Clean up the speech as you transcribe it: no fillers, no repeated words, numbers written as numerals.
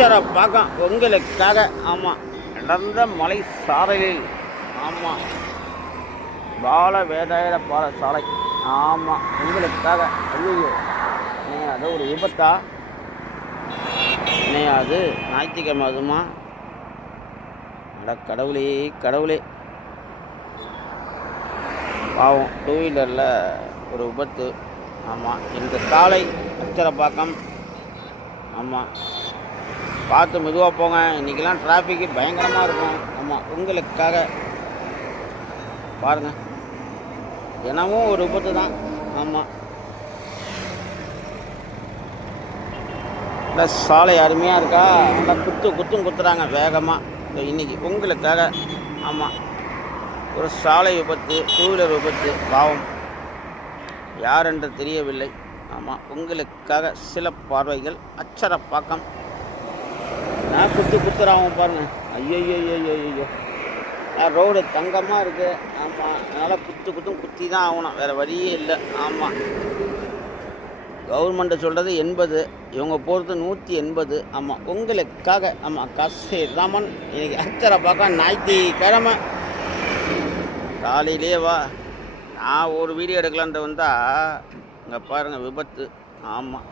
அச்சரப்பாக்கம் உங்களுக்காக. ஆமாம், நடந்த மலை சாரலில். ஆமாம், பால வேதாய பாடசாலை. ஆமாம், உங்களுக்காக. ஐயோ, அது ஒரு விபத்தா? அது ஞாயிற்றுக்கிழமை அதுமா? அட கடவுளே கடவுளே, பாவம், டூ வீலரில் ஒரு விபத்து. ஆமாம், இந்த சாலை அச்சரப்பாக்கம். ஆமாம், பார்த்து மெதுவாக போங்க, இன்றைக்கெல்லாம் டிராஃபிக்கு பயங்கரமாக இருக்கும். ஆமாம், உங்களுக்காக. பாருங்கள், தினமும் ஒரு விபத்து தான். ஆமாம், இல்லை சாலை அருமையாக இருக்கா? நல்லா குத்துறாங்க வேகமாக. இன்றைக்கி உங்களுக்காக. ஆமாம், ஒரு சாலை விபத்து, டூ வீலர் விபத்து. பாவம், யார் என்று தெரியவில்லை. ஆமாம், உங்களுக்காக சில பார்வைகள். அச்சரப்பாக்கம் நான் குத்துறாங்க பாருங்கள். ஐயோ, ரோடு தங்கமாக இருக்குது. ஆமாம், அதனால் குத்தி தான் ஆகணும், வேறு வழியே இல்லை. ஆமாம், கவர்மெண்ட்டு சொல்கிறது 80, இவங்க போகிறது 180. ஆமாம், உங்களுக்காக. ஆமாம், காசே ராமன். இன்றைக்கி அச்சரப்பாக்கம் ஞாயிற்றுக்கிழமை காலையிலே வா. நான் ஒரு வீடியோ எடுக்கலான்ட்டு வந்தால் இங்கே பாருங்கள் விபத்து. ஆமாம்.